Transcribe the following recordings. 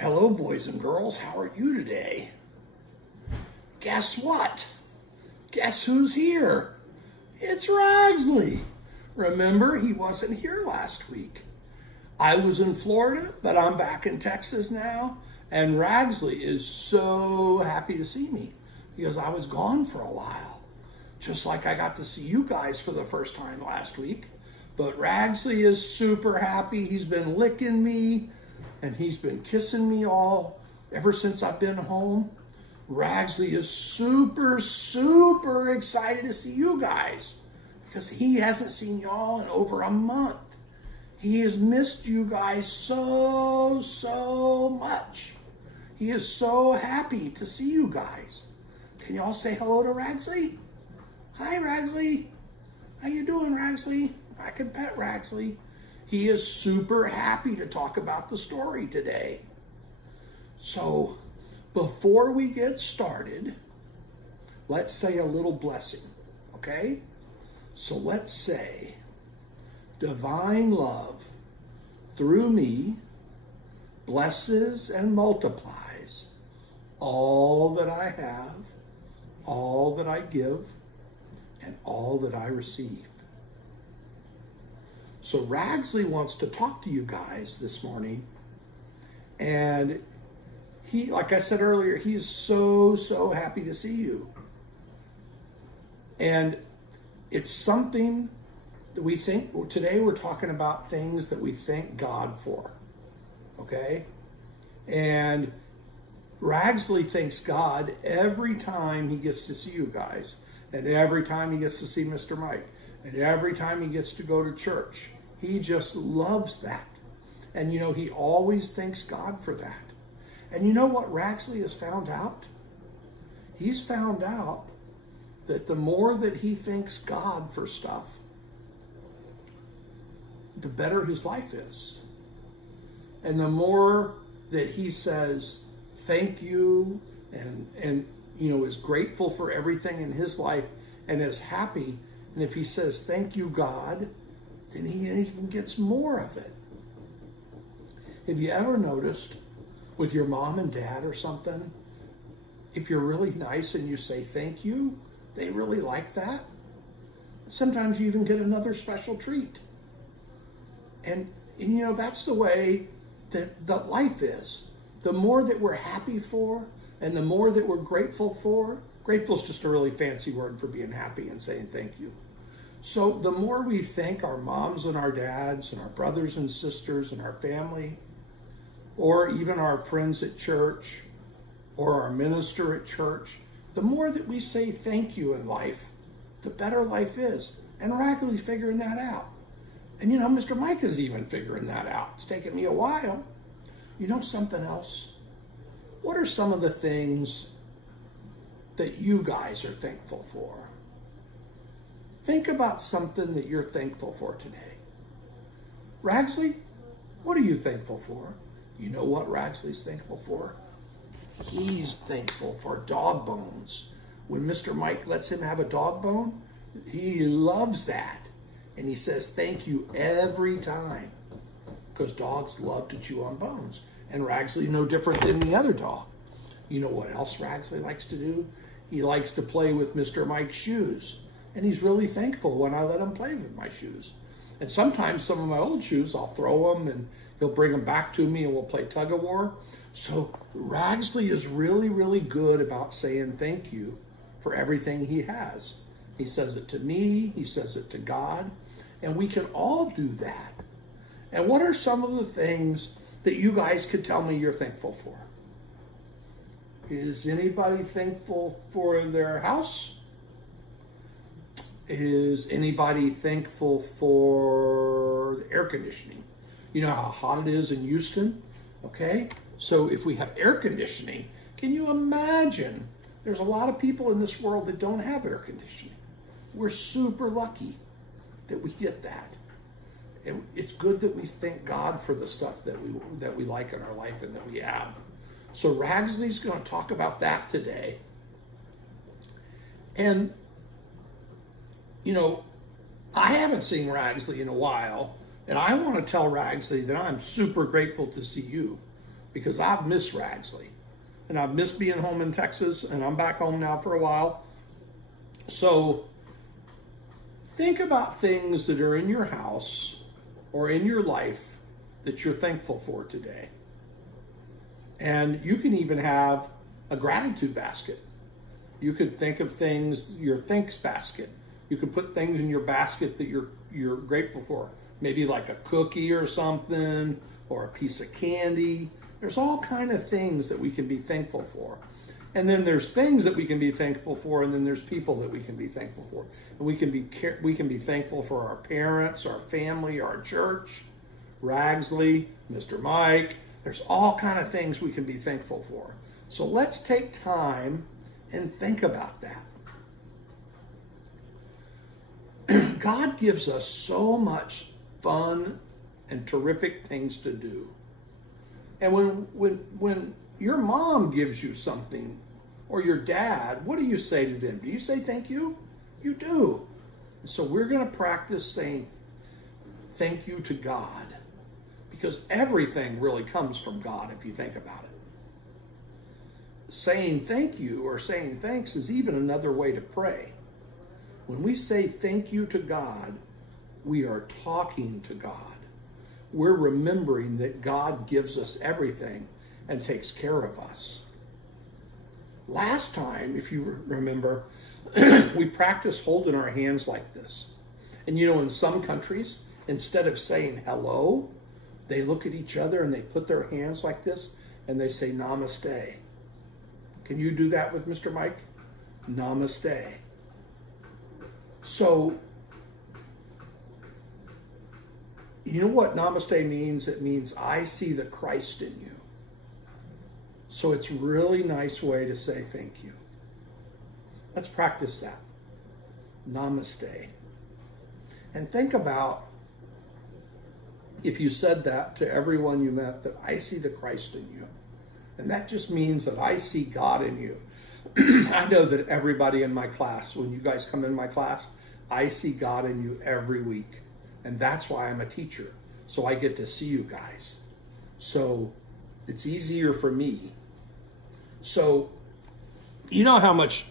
Hello, boys and girls. How are you today? Guess what? Guess who's here? It's Ragsley. Remember, he wasn't here last week. I was in Florida, but I'm back in Texas now, and Ragsley is so happy to see me because I was gone for a while. Just like I got to see you guys for the first time last week. But Ragsley is super happy. He's been licking me, and he's been kissing me all ever since I've been home. Ragsley is super, super excited to see you guys because he hasn't seen y'all in over a month. He has missed you guys so, so much. He is so happy to see you guys. Can you all say hello to Ragsley? Hi, Ragsley. How you doing, Ragsley? If I could pet Ragsley. He is super happy to talk about the story today. So, before we get started, let's say a little blessing, okay? So let's say, divine love through me blesses and multiplies all that I have, all that I give, and all that I receive. So Ragsley wants to talk to you guys this morning, and he, like I said earlier, he is so, so happy to see you. And it's something that we think, today we're talking about things that we thank God for, okay? And Ragsley thanks God every time he gets to see you guys, and every time he gets to see Mr. Mike, and every time he gets to go to church. He just loves that. And you know, he always thanks God for that. And you know what Ragsley has found out? He's found out that the more that he thanks God for stuff, the better his life is. And the more that he says thank you and you know, is grateful for everything in his life and is happy, and if he says thank you, God, then he even gets more of it. Have you ever noticed with your mom and dad or something, if you're really nice and you say thank you, they really like that? Sometimes you even get another special treat. And you know, that's the way that life is. The more that we're happy for and the more that we're grateful for, grateful is just a really fancy word for being happy and saying thank you. So the more we thank our moms and our dads and our brothers and sisters and our family, or even our friends at church, or our minister at church, the more that we say thank you in life, the better life is. And Ragsley's figuring that out. And you know, Mr. Mike is even figuring that out. It's taken me a while. You know something else? What are some of the things that you guys are thankful for? Think about something that you're thankful for today. Ragsley, what are you thankful for? You know what Ragsley's thankful for? He's thankful for dog bones. When Mr. Mike lets him have a dog bone, he loves that. And he says thank you every time because dogs love to chew on bones. And Ragsley's no different than the other dog. You know what else Ragsley likes to do? He likes to play with Mr. Mike's shoes. And he's really thankful when I let him play with my shoes. And sometimes some of my old shoes, I'll throw them and he'll bring them back to me and we'll play tug of war. So Ragsley is really, really good about saying thank you for everything he has. He says it to me, he says it to God, and we can all do that. And what are some of the things that you guys could tell me you're thankful for? Is anybody thankful for their house? Is anybody thankful for the air conditioning? You know how hot it is in Houston? Okay, so if we have air conditioning, can you imagine? There's a lot of people in this world that don't have air conditioning. We're super lucky that we get that. And it's good that we thank God for the stuff that we like in our life and that we have. So Ragsley's going to talk about that today. And you know, I haven't seen Ragsley in a while, and I want to tell Ragsley that I'm super grateful to see you. because I've missed Ragsley. And I've missed being home in Texas, and I'm back home now for a while. So think about things that are in your house or in your life that you're thankful for today. And you can even have a gratitude basket. You could think of things, your thanks basket. You could put things in your basket that you're grateful for. Maybe like a cookie or something, or a piece of candy. There's all kind of things that we can be thankful for. And then there's things that we can be thankful for, and then there's people that we can be thankful for. And we can be thankful for our parents, our family, our church, Ragsley, Mr. Mike. There's all kind of things we can be thankful for. So let's take time and think about that. God gives us so much fun and terrific things to do. And when your mom gives you something, or your dad, what do you say to them? Do you say thank you? You do. So we're going to practice saying thank you to God, because everything really comes from God if you think about it. Saying thank you or saying thanks is even another way to pray. When we say thank you to God, we are talking to God. We're remembering that God gives us everything and takes care of us. Last time, if you remember, we practiced holding our hands like this. And you know, in some countries, instead of saying hello, they look at each other and they put their hands like this and they say namaste. Can you do that with Mr. Mike? Namaste. So, you know what namaste means? It means I see the Christ in you. So it's a really nice way to say thank you. Let's practice that. Namaste. And think about if you said that to everyone you met, that I see the Christ in you. And that just means that I see God in you. I know that everybody in my class, when you guys come in my class, I see God in you every week. And that's why I'm a teacher. So I get to see you guys. So it's easier for me. So you know how much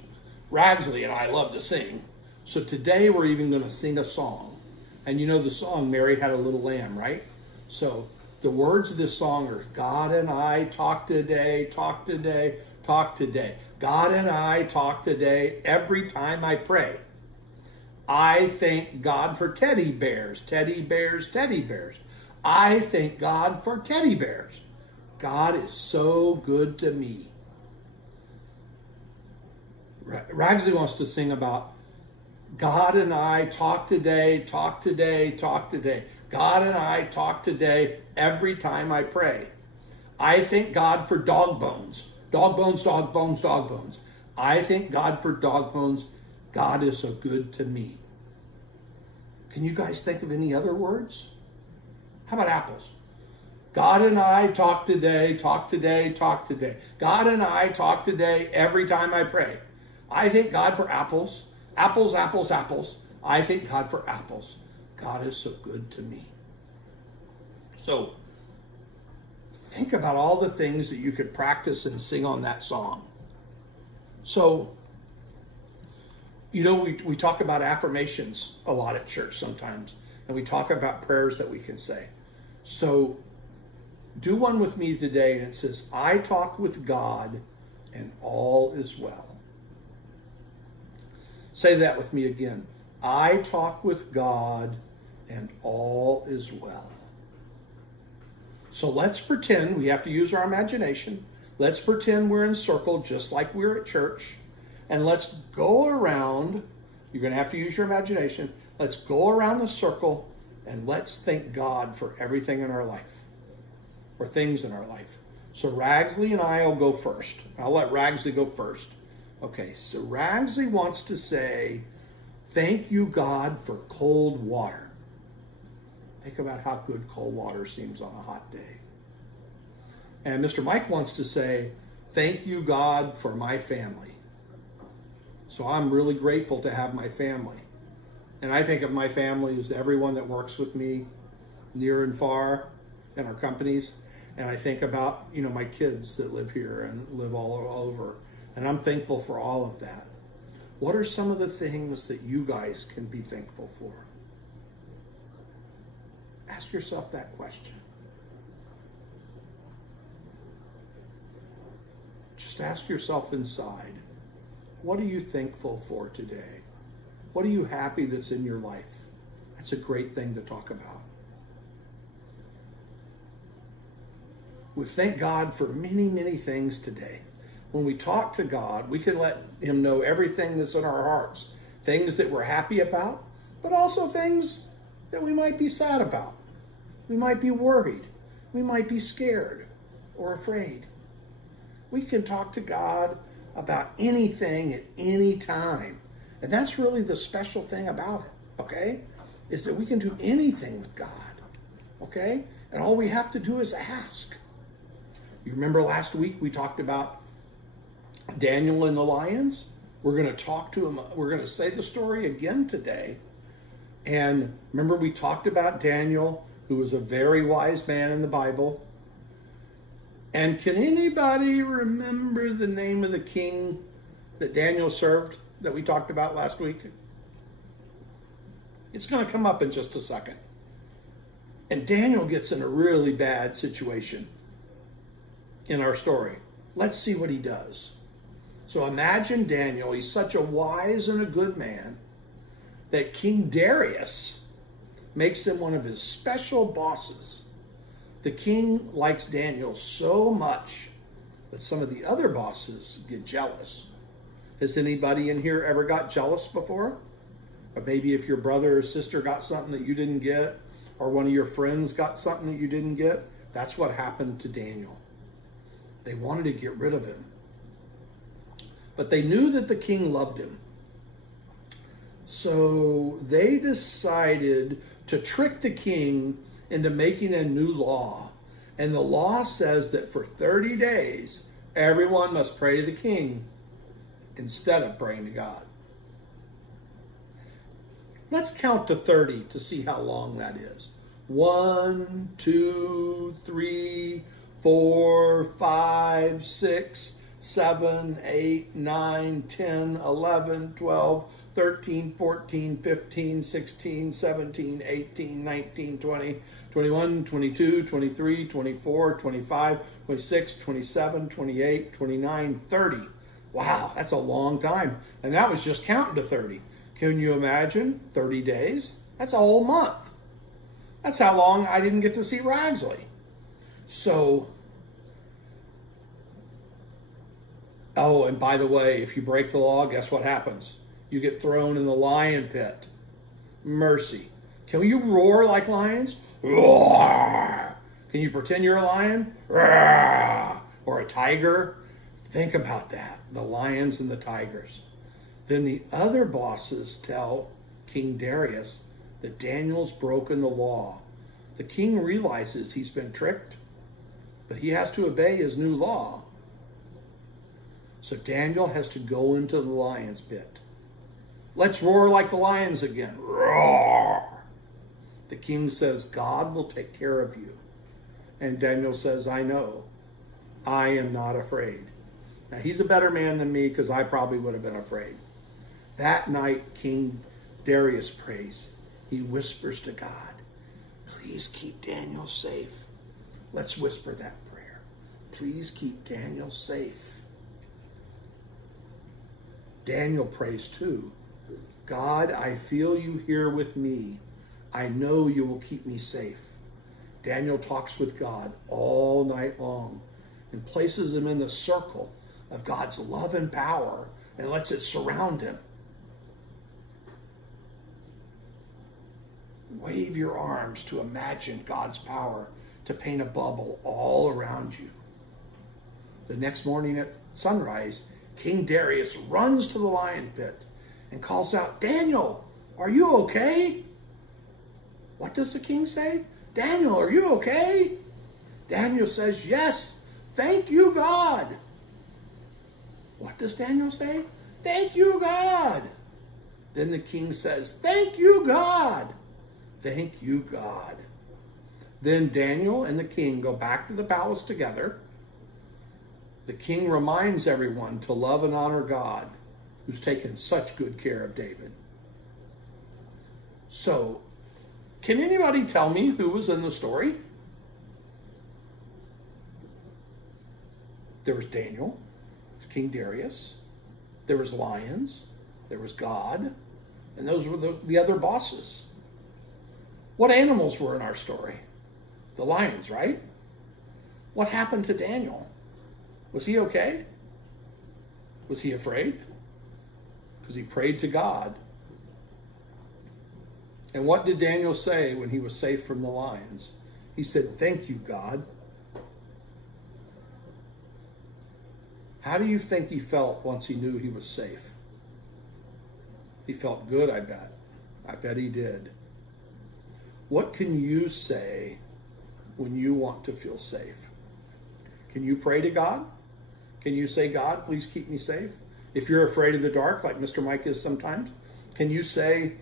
Ragsley and I love to sing. So today we're even going to sing a song. And you know the song, Mary Had a Little Lamb, right? So the words of this song are, God and I talk today, talk today, talk today. God and I talk today every time I pray. I thank God for teddy bears, teddy bears, teddy bears. I thank God for teddy bears. God is so good to me. Ragsley wants to sing about God and I talk today, talk today, talk today. God and I talk today every time I pray. I thank God for dog bones. Dog bones, dog bones, dog bones. I thank God for dog bones. God is so good to me. Can you guys think of any other words? How about apples? God and I talk today, talk today, talk today. God and I talk today every time I pray. I thank God for apples. Apples, apples, apples. I thank God for apples. God is so good to me. So, think about all the things that you could practice and sing on that song. So, you know, we talk about affirmations a lot at church sometimes. And we talk about prayers that we can say. So, do one with me today, and it says, I talk with God, and all is well. Say that with me again. I talk with God, and all is well. So let's pretend, we have to use our imagination. Let's pretend we're in a circle just like we're at church. And let's go around. You're going to have to use your imagination. Let's go around the circle, and let's thank God for everything in our life, or things in our life. So Ragsley and I will go first. I'll let Ragsley go first. Okay, so Ragsley wants to say, thank you, God, for cold water. Think about how good cold water seems on a hot day. And Mr. Mike wants to say, thank you, God, for my family. So I'm really grateful to have my family. And I think of my family as everyone that works with me, near and far, in our companies. And I think about, my kids that live here and live all over. And I'm thankful for all of that. What are some of the things that you guys can be thankful for? Ask yourself that question. Just ask yourself inside, what are you thankful for today? What are you happy that's in your life? That's a great thing to talk about. We thank God for many, many things today. When we talk to God, we can let him know everything that's in our hearts. Things that we're happy about, but also things that we might be sad about. We might be worried. We might be scared or afraid. We can talk to God about anything at any time. And that's really the special thing about it, okay? Is that we can do anything with God, okay? And all we have to do is ask. You remember last week we talked about Daniel and the lions? We're going to talk to him. We're going to say the story again today. And remember we talked about Daniel, who was a very wise man in the Bible. And can anybody remember the name of the king that Daniel served that we talked about last week? It's going to come up in just a second. And Daniel gets in a really bad situation in our story. Let's see what he does. So imagine Daniel. He's such a wise and a good man that King Darius makes him one of his special bosses. The king likes Daniel so much that some of the other bosses get jealous. Has anybody in here ever got jealous before? Or maybe if your brother or sister got something that you didn't get, or one of your friends got something that you didn't get. That's what happened to Daniel. They wanted to get rid of him. But they knew that the king loved him. So they decided to trick the king into making a new law. And the law says that for 30 days, everyone must pray to the king instead of praying to God. Let's count to 30 to see how long that is. 1, 2, 3, 4, 5, 6, 7, 8, 9, 10, 11, 12, 13, 14, 15, 16, 17, 18, 19, 20, 21, 22, 23, 24, 25, 26, 27, 28, 29, 30. Wow, that's a long time. And that was just counting to 30. Can you imagine 30 days? That's a whole month. That's how long I didn't get to see Ragsley. So, oh, and by the way, if you break the law, guess what happens? You get thrown in the lion pit. Mercy. Can you roar like lions? Roar! Can you pretend you're a lion? Roar! Or a tiger? Think about that. The lions and the tigers. Then the other bosses tell King Darius that Daniel's broken the law. The king realizes he's been tricked, but he has to obey his new law. So Daniel has to go into the lion's pit. Let's roar like the lions again. Roar! The king says, God will take care of you. And Daniel says, I know. I am not afraid. Now, he's a better man than me because I probably would have been afraid. That night, King Darius prays. He whispers to God, please keep Daniel safe. Let's whisper that prayer. Please keep Daniel safe. Daniel prays too. God, I feel you here with me. I know you will keep me safe. Daniel talks with God all night long and places him in the circle of God's love and power and lets it surround him. Wave your arms to imagine God's power to paint a bubble all around you. The next morning at sunrise, King Darius runs to the lion pit and calls out, Daniel, are you okay? What does the king say? Daniel, are you okay? Daniel says, yes, thank you, God. What does Daniel say? Thank you, God. Then the king says, thank you, God. Thank you, God. Then Daniel and the king go back to the palace together. The king reminds everyone to love and honor God, who's taken such good care of David. So, can anybody tell me who was in the story? There was Daniel, King Darius, there was lions, there was God, and those were the other bosses. What animals were in our story? The lions, right? What happened to Daniel? Was he okay? Was he afraid? Because he prayed to God. And what did Daniel say when he was safe from the lions? He said, "Thank you, God." How do you think he felt once he knew he was safe? He felt good, I bet. I bet he did. What can you say when you want to feel safe? Can you pray to God? Can you say, "God, please keep me safe"? If you're afraid of the dark, like Mr. Mike is sometimes, can you say,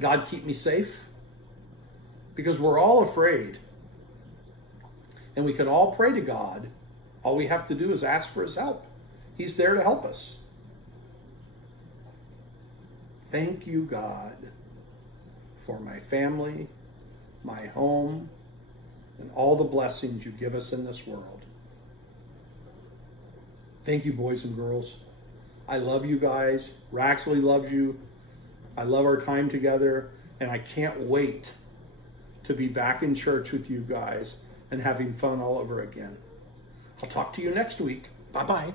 "God, keep me safe"? Because we're all afraid. And we can all pray to God. All we have to do is ask for his help. He's there to help us. Thank you, God, for my family, my home, and all the blessings you give us in this world. Thank you, boys and girls. I love you guys. Raxley loves you. I love our time together, and I can't wait to be back in church with you guys and having fun all over again. I'll talk to you next week. Bye-bye.